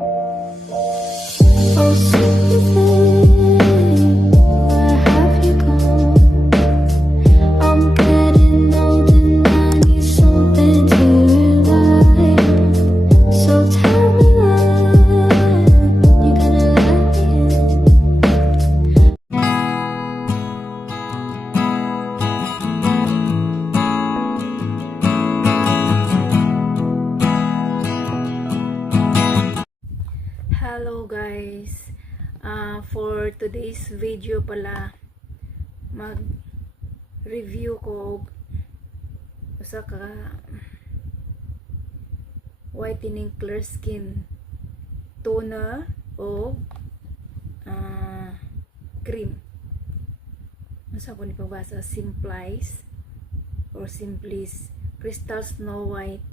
Oh, sweet thing, where have you gone? I'm getting old and I need something to rely on. So tell me when you're gonna let me in. Hello guys, for today's video pala mag-review ko usa ka whitening clear skin toner o cream. Unsa ko ni pagbasa, Simplice or Simplis Crystal Snow White.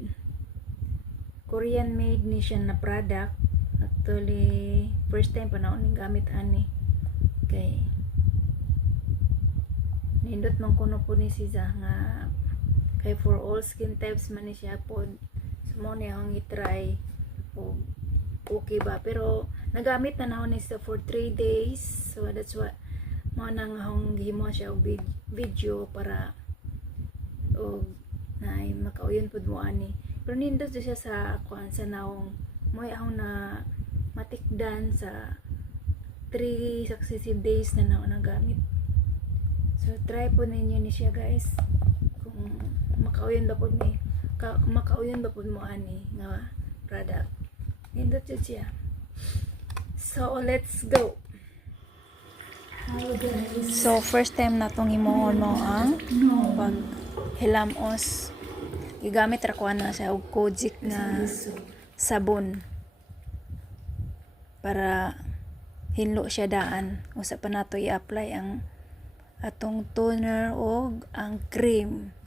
Korean made ni siya na product. Actually, first time pa na ako ning gamit ani. Kay nindot man kuno po ni siya nga kay for all skin types man ni siya pod. So mo ni akong i-try o okay ba, pero nagamit na ako ni siya for 3 days. So that's what mo nang akong gihimo siya og video para og na makauyon pod mo ani. Pero nindot siya sa kuan sa naong moy akong na matikdan sa 3 successive days na nagamit. So try po ninyo ni siya guys kung makauyon ba po ni makauyon ba po mo ani nga product. Nindot siya. So let's go. So first time na tong himuon mo ang pag hilamos. Gigamit ra ko na sa og Kojic nga sabon para hinlo siya daan. Usa pa nato i-apply ang atong toner o ang cream.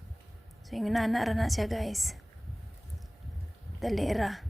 So yung nana ra na siya guys. Dali ra.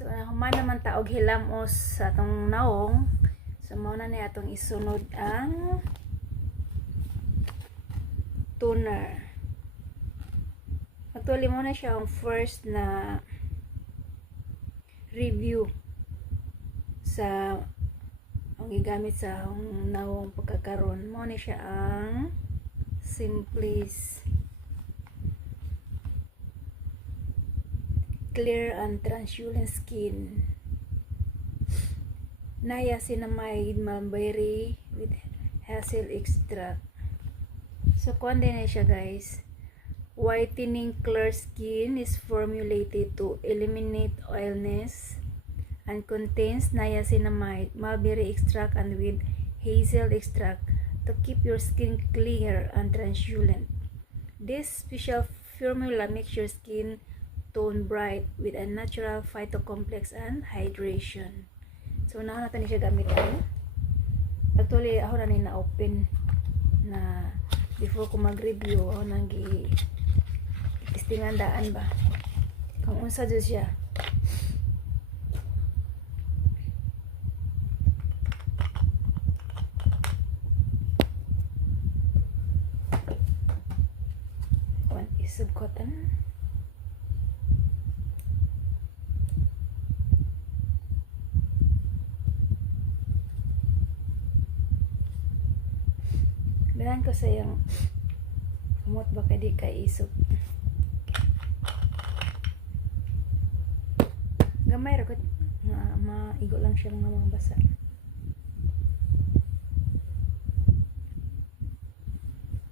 So human naman ta og hilamos sa atong naong. So mao na ni atong isunod ang toner. Actually mo na siya ang first na review sa ang gigamit sa akong naong pagkakaroon. Mo ni siya ang Simplis Clear and Translucent Skin Niacinamide Mulberry with Hazel Extract. So kuan din na siya guys. Whitening clear skin is formulated to eliminate oiliness and contains niacinamide, mulberry extract and with hazel extract to keep your skin clear and translucent. This special formula makes your skin tone bright with a natural phytocomplex and hydration. So na natin siya gamitin. Actually ako na ni na open na before ko mag-review ako nang testingan daan ba kung unsa jud siya. One piece of cotton. Bilang ko sa yung kumot ba kadi kay isog. Gamay ra ko nga maigo lang siya nga mga basa.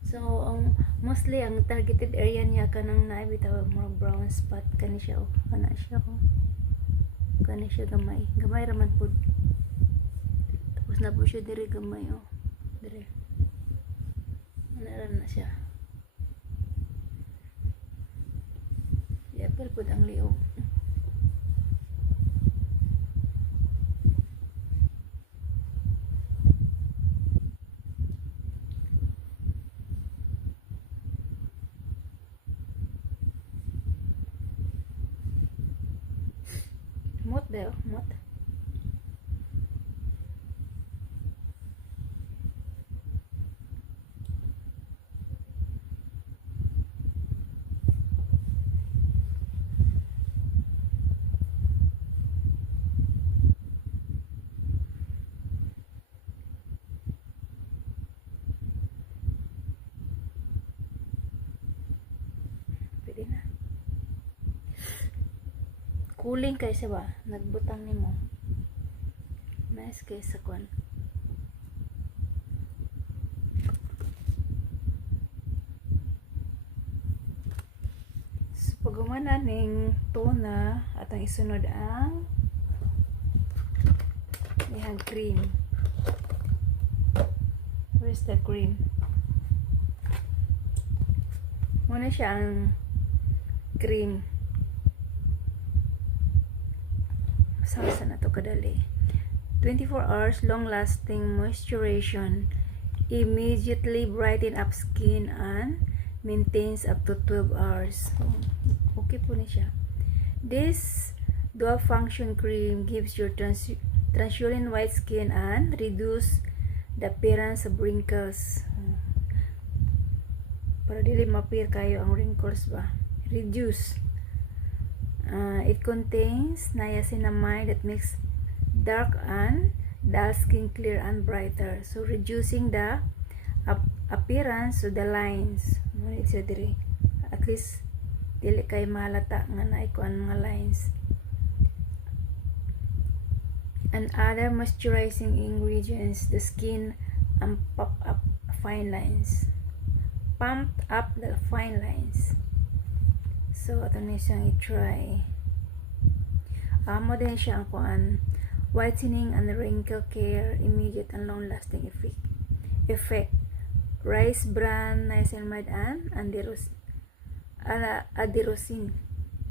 So mostly ang targeted area niya kanang naay bitaw mga brown spot kani siya oh. Kana siya oh. Kani siya gamay. Gamay ra man pud. Tapos na po siya diri gamay oh. Diri. Ana na siya. Yapil pud ang liog. Mot daw, mot. Pwede na. Cooling kay siya ba? Nagbutang nimo. Nice kay sa kwan. So, pagumana ning tuna at ang isunod ang ihang cream. Where's the cream? Muna siya ang cream. Saan na to kadali? 24 hours long-lasting moisturization. Immediately brighten up skin and maintains up to 12 hours. So, okay po ni siya. This dual function cream gives your translucent white skin and reduce the appearance of wrinkles. Para dili mapir kayo ang wrinkles ba. Reduce. It contains niacinamide that makes dark and dull skin clear and brighter. So reducing the appearance of the lines. At least dili kay mahalata nga naay kuan mga lines. And other moisturizing ingredients, the skin and pump up fine lines. Pumped up the fine lines. So, ito na siyang i-try. Amo din siya ang kuan. Whitening and wrinkle care, immediate and long-lasting effect. Rice bran, niacinamide and adenosine.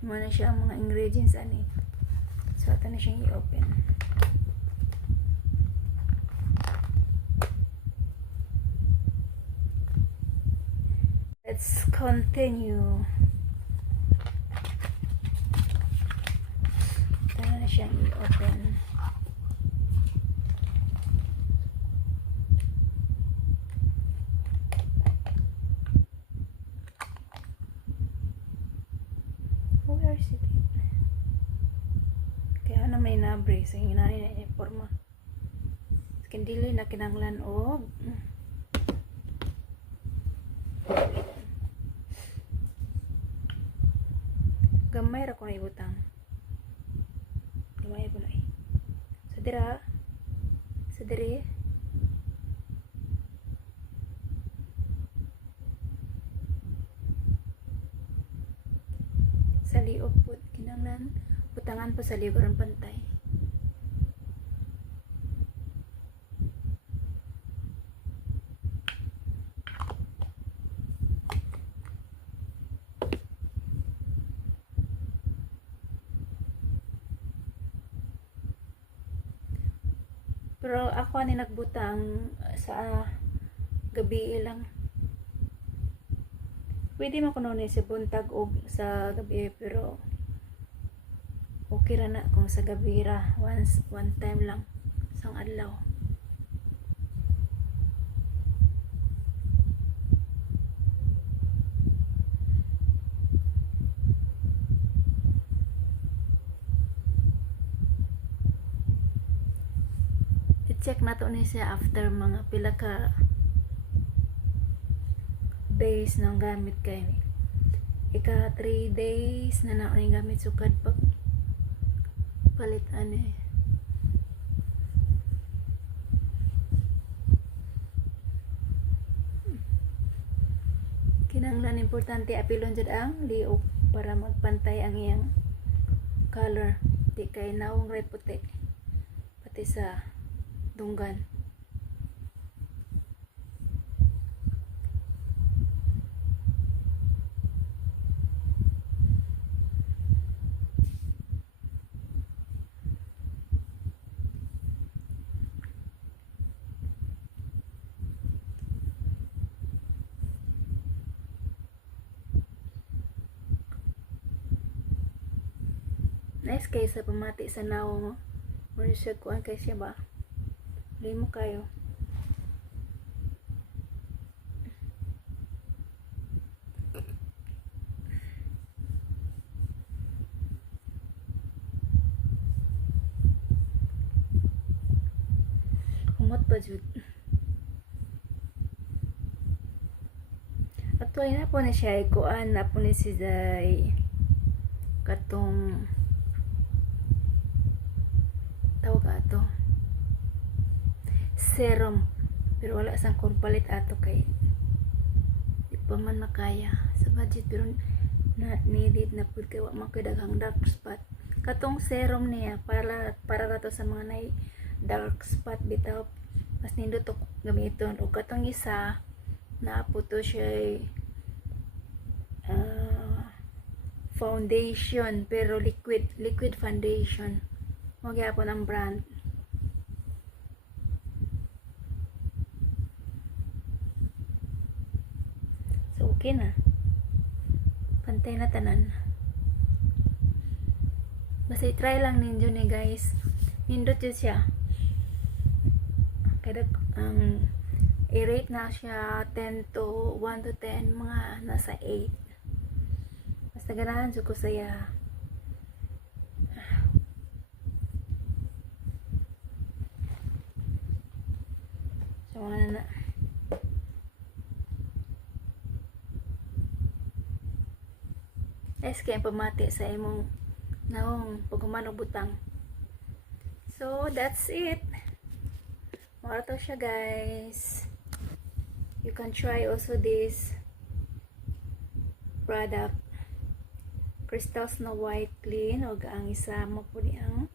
Muna siya ang mga ingredients ani. So, ito na siyang i-open. Let's continue. Ito na siyang i-open. Where is it? Kaya na may nabre sa inanay na informa. Skindili na kinanglan og gamay ra ko na ibutang. Gamay po na eh. Sa dira. Sa diri. Sa liog po. Kinanglan. Butangan po sa liog ang pantay. Pero ako ni nagbutang sa gabi lang. Pwede man kuno ni sa buntag o sa gabi pero okay ra na kung sa gabi ra one time lang sang adlaw. I-check na to ni siya after mga pila ka days nang gamit kay ika 3 days na naon gamit sukad pag palit ani. Kinanglan importante apilon jud ang liog para magpantay ang iyang color. Di kay nawong red puti pati sa dunggan. Nice kay sa pamati sa nawong mo. Muna siya kuan kay siya ba? Limo kayo. Humot pa jud. Actually na po na siya kuan na po ni si Zay katong tawag ato serum, pero wala sang palit ato kay di pa man makaya sa budget, pero not needed na pud kay wa man koy daghang dark spot. Katong serum niya para to sa mga nay dark spot bitaw, mas nindot to gamiton. O katong isa na po to siya foundation pero liquid foundation. Mo gyapon ang brand. So okay na. Pantay na tanan. Basta i-try lang ninyo ni guys. Nindot yun siya. Kada i-rate na siya 10 to 1 to 10, mga nasa 8. Basta ganahan ko saya. So na. Kaya pamati sa imong naong pagkumano butang. So that's it. Mara to siya guys. You can try also this product, Crystal Snow White Clean, o ang isa mo po ang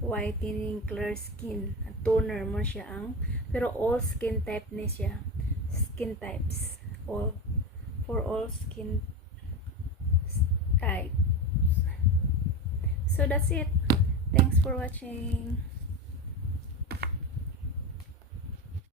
whitening clear skin. Toner mo siya ang, pero all skin type ni siya. Skin types. All. For all skin types. So that's it. Thanks for watching.